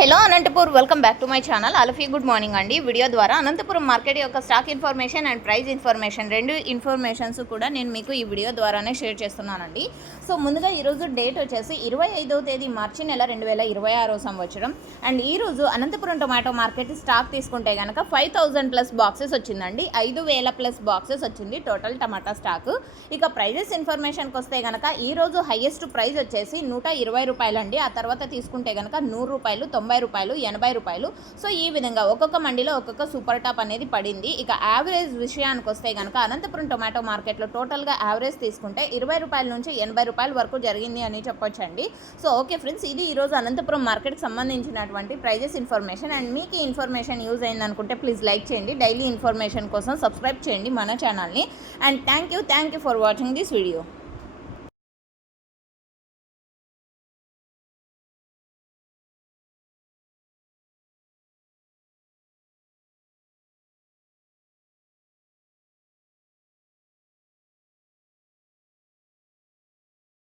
Hello Anantapur, welcome back to my channel. అలఫీ good morning అండి. Video ద్వారా అనంతపురం మార్కెట్ యొక్క stock information and price information రెండు ఇన్ఫర్మేషన్స్ కూడా నేను మీకు ఈ వీడియో ద్వారానే షేర్ చేస్తున్నానండి. సో ముందుగా ఈరోజు డేట్ వచ్చేసి 25వ తేదీ మార్చి నెల 2026 సంవత్సరం. అండ్ ఈరోజు అనంతపురం టొమాటో మార్కెట్ స్టాక్ తీసుకుంటే కనుక 5000+ బాక్సెస్ వచ్చిందండి. 5000+ బాక్సెస్ వచ్చింది టోటల్ టమాటా స్టాక్. ఇక ప్రైజెస్ ఇన్ఫర్మేషన్కి వస్తే కనుక ఈరోజు హైయెస్ట్ ప్రైస్ వచ్చేసి 120 రూపాయలండి. ఆ తర్వాత తీసుకుంటే కనుక 100 రూపాయలు, 90 రూపాయలు, 80 రూపాయలు. సో ఈ విధంగా ఒక్కొక్క మండీలో ఒక్కొక్క సూపర్ టాప్ అనేది పడింది. ఇక యావరేజ్ విషయానికి వస్తే కనుక అనంతపురం టొమాటో మార్కెట్లో టోటల్గా యావరేజ్ తీసుకుంటే 20 రూపాయల నుంచి 80 రూపాయల వరకు జరిగింది అని చెప్పొచ్చండి. సో ఓకే ఫ్రెండ్స్, ఇది ఈరోజు అనంతపురం మార్కెట్కి సంబంధించినటువంటి ప్రైజెస్ ఇన్ఫర్మేషన్. అండ్ మీకు ఈ ఇన్ఫర్మేషన్ యూజ్ అయింది అనుకుంటే ప్లీజ్ లైక్ చేయండి. డైలీ ఇన్ఫర్మేషన్ కోసం సబ్స్క్రైబ్ చేయండి మన ఛానల్ని. And thank you for watching this video.